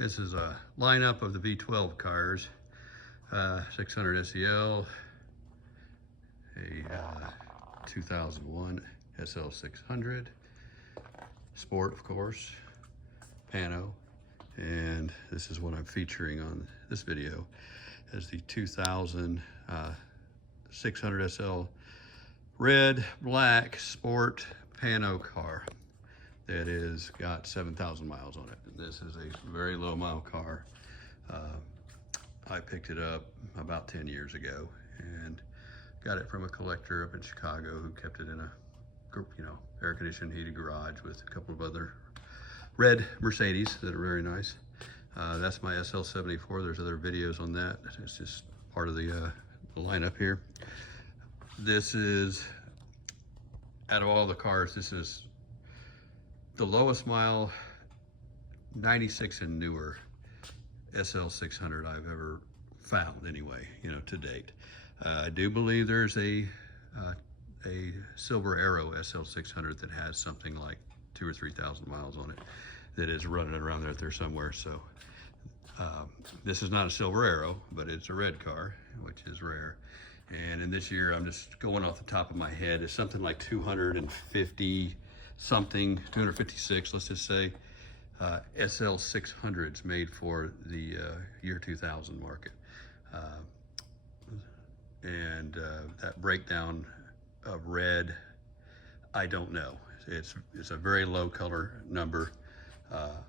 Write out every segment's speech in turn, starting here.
This is a lineup of the V12 cars, 600 SEL, a 2001 SL600, Sport, of course, Pano, and this is what I'm featuring on this video as the 2000 600 SL red, black, Sport Pano car that is got 7,000 miles on it. This is a very low mile car. I picked it up about 10 years ago and got it from a collector up in Chicago who kept it in a, air conditioned heated garage with a couple of other red Mercedes that are very nice. That's my SL74. There's other videos on that. It's just part of the lineup here. This is, out of all the cars, this is the lowest mile 96 and newer SL600 I've ever found anyway, to date. I do believe there's a Silver Arrow SL600 that has something like 2,000 or 3,000 miles on it that is running around there somewhere. So this is not a Silver Arrow, but it's a red car, which is rare. And in this year, I'm just going off the top of my head, it's something like 250 something, 256, let's just say, SL600s made for the year 2000 market. That breakdown of red, I don't know. It's a very low color number,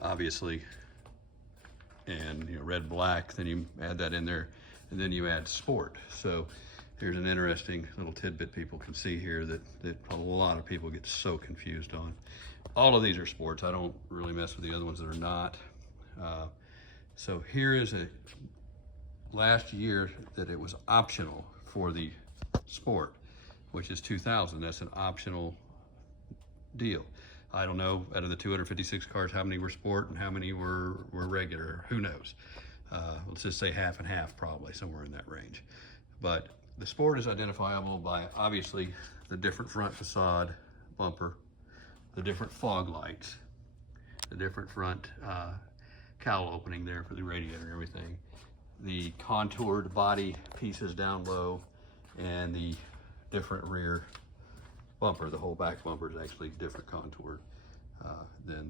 obviously. And red, black, then you add that in there, and then you add Sport. So here's an interesting little tidbit people can see here that a lot of people get so confused on. All of these are Sports. I don't really mess with the other ones that are not. So here is a last year that it was optional for the Sport, which is 2000. That's an optional deal. I don't know, out of the 256 cars, how many were Sport and how many were regular. Who knows? Let's just say half and half, probably somewhere in that range. But the Sport is identifiable by obviously the different front facade bumper, the different fog lights, the different front cowl opening there for the radiator and everything, the contoured body pieces down low, and the different rear bumper. The whole back bumper is actually different contoured than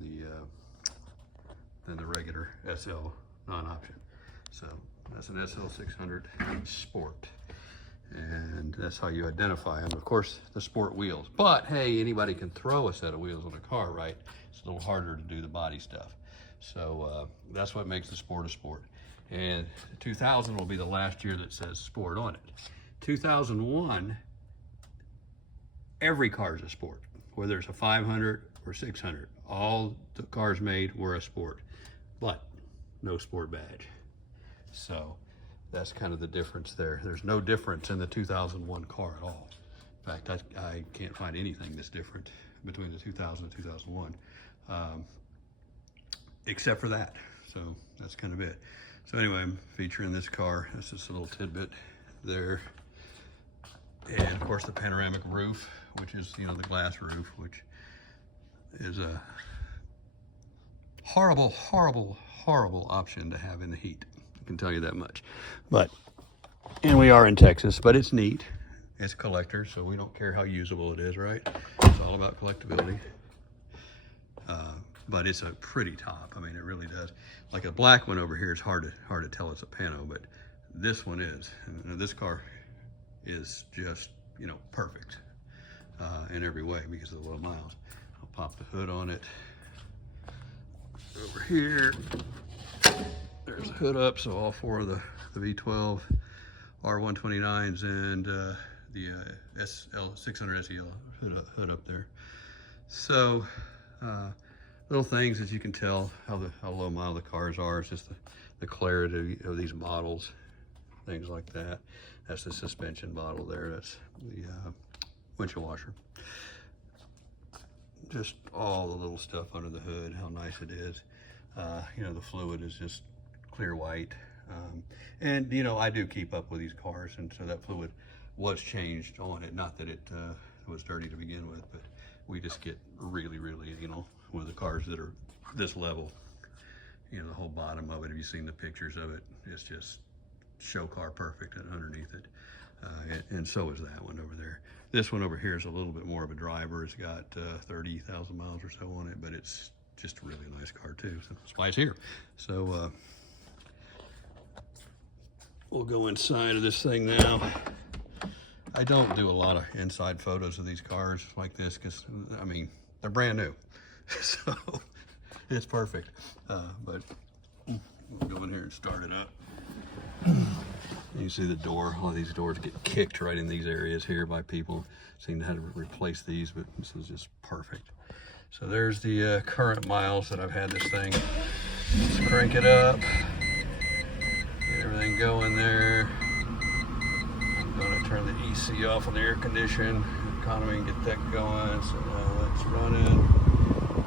the regular SL non-option. So that's an SL600 Sport, and that's how you identify them. Of course, the Sport wheels, but hey, anybody can throw a set of wheels on a car, right? It's a little harder to do the body stuff. So that's what makes the Sport a Sport. And 2000 will be the last year that says Sport on it. 2001, every car is a Sport, whether it's a 500 or 600. All the cars made were a Sport, but no Sport badge. So that's kind of the difference there. There's no difference in the 2001 car at all. In fact, I can't find anything that's different between the 2000 and 2001, except for that. So that's kind of it. So anyway, I'm featuring this car. That's just a little tidbit there. And of course the panoramic roof, which is, the glass roof, which is a horrible, horrible, horrible option to have in the heat. I can tell you that much. And we are in Texas, but it's neat. It's a collector, so we don't care how usable it is, right? It's all about collectability. But it's a pretty top. I mean, it really does. Like a black one over here, it's hard to tell it's a Pano, but this one is. And this car is just, perfect in every way because of the low miles. I'll pop the hood on it. Over here, there's the hood up, so all four of the V12 R129s and the SL600 SEL hood up there. So little things that you can tell how low mile the cars are. It's just the clarity of these models, things like that. That's the suspension bottle there. That's the windshield washer. Just all the little stuff under the hood, how nice it is. The fluid is just clear white. And I do keep up with these cars, and so that fluid was changed on it. Not that it was dirty to begin with, but we just get really, with the cars that are this level, you know, the whole bottom of it. Have you seen the pictures of it? It's just show car perfect underneath it. And so is that one over there. This one over here is a little bit more of a driver. It's got 30,000 miles or so on it, but it's just a really nice car too. So that's why it's here. So we'll go inside of this thing now. I don't do a lot of inside photos of these cars like this because, I mean, they're brand new. So it's perfect. But we'll go in here and start it up. You see the door. All these doors get kicked right in these areas here by people. Seeing how to replace these, but this is just perfect. So there's the current miles that I've had this thing. Let's crank it up. Get everything going there. I'm going to turn the EC off on the air condition, economy, and get that going. So now let's run it.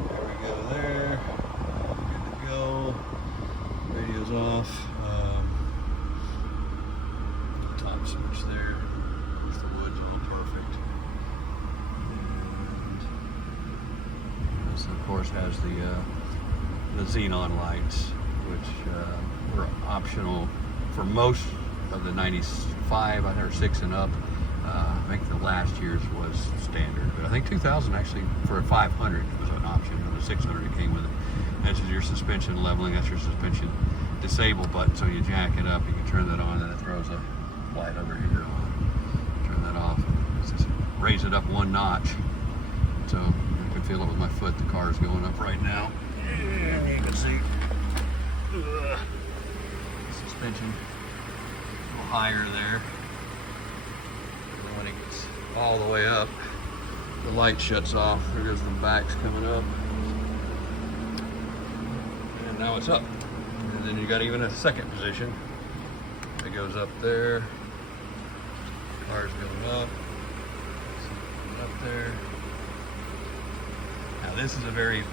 There we go there. Good to go. Radio's off. Top switch there. The wood's all perfect. And this, of course, has the xenon lights, which were optional for most of the 95, or 6 and up. I think the last year's was standard, but I think 2000 actually for a 500 was an option, and the 600 it came with it. This is your suspension leveling. That's your suspension disable button. So you jack it up, you can turn that on, and it throws a light over here on. Turn that off. Just raise it up 1 notch, so I can feel it with my foot. The car is going up right now, and you can see suspension a little higher there. And when it gets all the way up, the light shuts off. There goes the backs coming up, and now it's up. And then you got even a second position. It goes up there. Car's going up. Up there. Now this is a very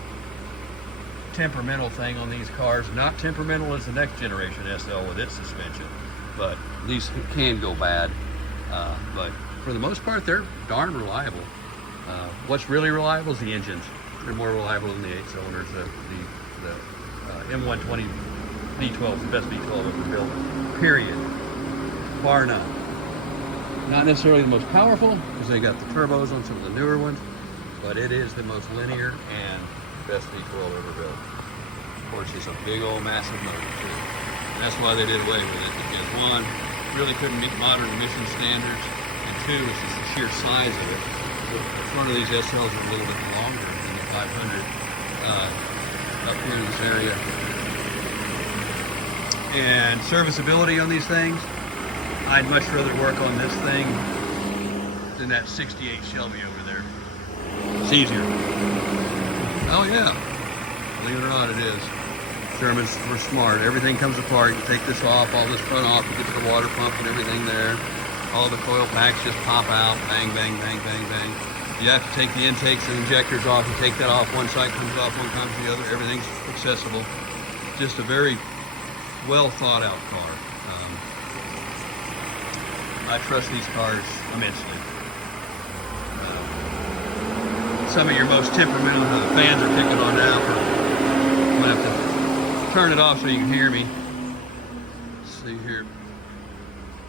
temperamental thing on these cars. Not temperamental as the next generation SL with its suspension, but these can go bad. But for the most part, they're darn reliable. What's really reliable is the engines. They're more reliable than the 8-cylinders. The M120 V12 is the best V12 ever built. Period. Bar none. Not necessarily the most powerful, because they got the turbos on some of the newer ones, but it is the most linear and best V12 ever built. Of course, it's a big old massive motor too. And that's why they did away with it, because 1, really couldn't meet modern emission standards, and 2, it's just the sheer size of it. The front of these SLs are a little bit longer than the 500 up here in this area. And serviceability on these things, I'd much rather work on this thing than that 68 Shelby over there. It's easier. Oh yeah, believe it or not, it is. Germans were smart. Everything comes apart. You take this off, all this front off, you get to the water pump and everything there. All the coil packs just pop out, bang, bang, bang, bang, bang. You have to take the intakes and injectors off. You take that off, one side comes off, one comes the other. Everything's accessible. Just a very well thought out car. I trust these cars immensely. Some of your most temperamental, the fans are kicking on now. I'm gonna have to turn it off so you can hear me. Let's see here.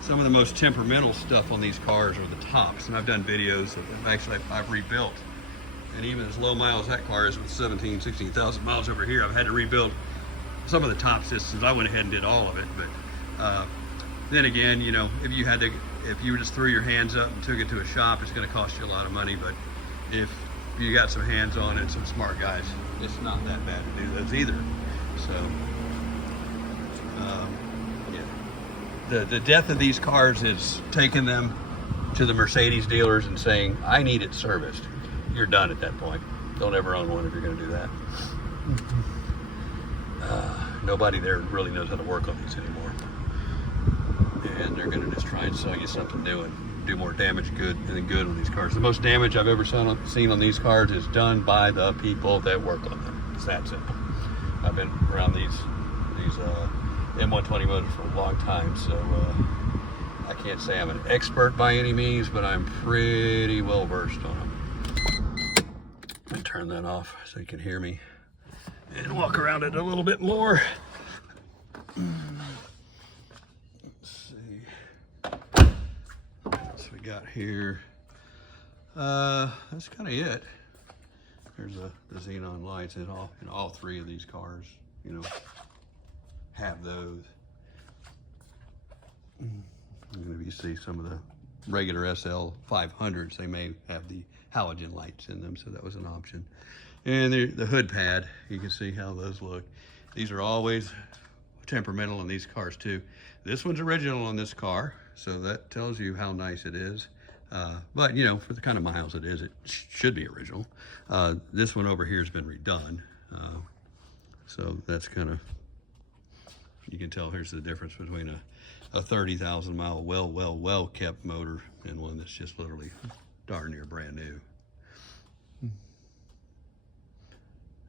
Some of the most temperamental stuff on these cars are the tops, and I've done videos of them. Actually, I've rebuilt. And even as low miles that car is with 16,000 miles over here, I've had to rebuild some of the top systems. I went ahead and did all of it, but then again, you know, if you just threw your hands up and took it to a shop, it's going to cost you a lot of money. But if you got some hands on it, some smart guys, it's not that bad to do those either. So, yeah, the death of these cars is taking them to the Mercedes dealers and saying, "I need it serviced." You're done at that point. Don't ever own one if you're going to do that. Nobody there really knows how to work on these anymore. And they're going to just try and sell you something new and do more damage than good on these cars. The most damage I've ever seen on these cars is done by the people that work on them. It's that simple. I've been around these M120 motors for a long time, so I can't say I'm an expert by any means, but I'm pretty well versed on them. Let me turn that off so you can hear me. and walk around it a little bit more. Let's see what else we got here. That's kind of it. There's the xenon lights in all three of these cars, you know, have those. And if you see some of the regular SL500s, they may have the halogen lights in them, so that was an option. And the hood pad, you can see how those look. These are always temperamental in these cars too. This one's original on this car, so that tells you how nice it is. But you know, for the kind of miles it is, it should be original. This one over here has been redone. So that's kind of, you can tell here's the difference between a 30,000 mile well kept motor and one that's just literally darn near brand new.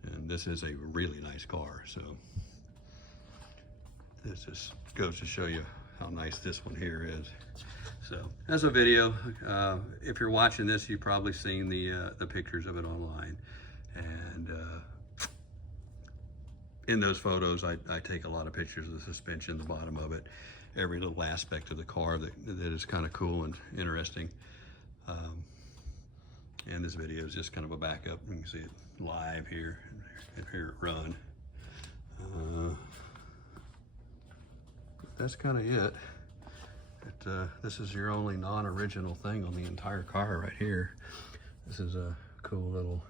And this is a really nice car, so this just goes to show you how nice this one here is. So that's a video. If you're watching this, you've probably seen the pictures of it online, and in those photos I take a lot of pictures of the suspension, the bottom of it, every little aspect of the car that is kind of cool and interesting. And this video is just kind of a backup. You can see it live here and hear it run. That's kind of it. This is your only non-original thing on the entire car right here. This is a cool little,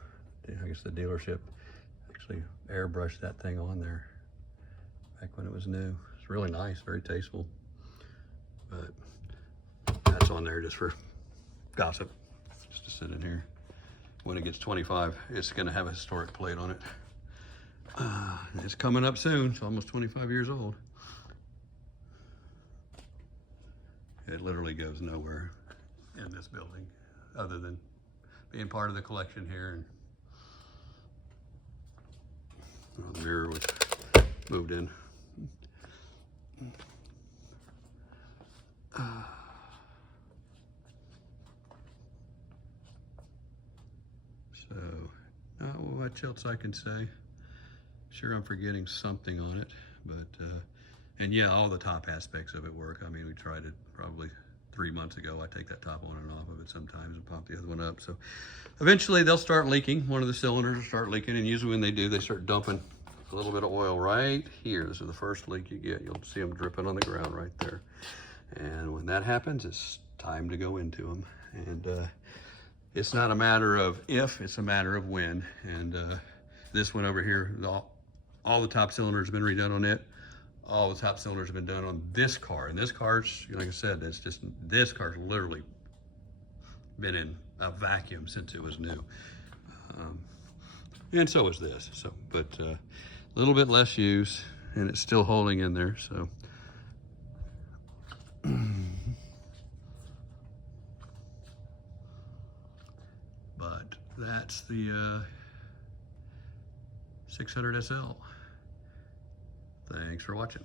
I guess the dealership actually airbrushed that thing on there back when it was new. It's really nice, very tasteful. But that's on there just for gossip, just to sit in here. When it gets 25, it's gonna have a historic plate on it. It's coming up soon, it's almost 25 years old. It literally goes nowhere in this building other than being part of the collection here. And the mirror was moved in. So, not much else I can say. Sure, I'm forgetting something on it, but and yeah, all the top aspects of it work. I mean, we tried it probably 3 months ago. I take that top on and off of it sometimes and pop the other one up. So eventually they'll start leaking. One of the cylinders will start leaking, and usually when they do, they start dumping a little bit of oil right here. This is the first leak you get. You'll see them dripping on the ground right there. And when that happens, it's time to go into them. And it's not a matter of if, it's a matter of when. And this one over here, all the top cylinders have been redone on it. All the top cylinders have been done on this car. And this car's, like I said, this car's literally been in a vacuum since it was new. And so is this. So, but a little bit less use, and it's still holding in there. So, but that's the 600 SL. Thanks for watching.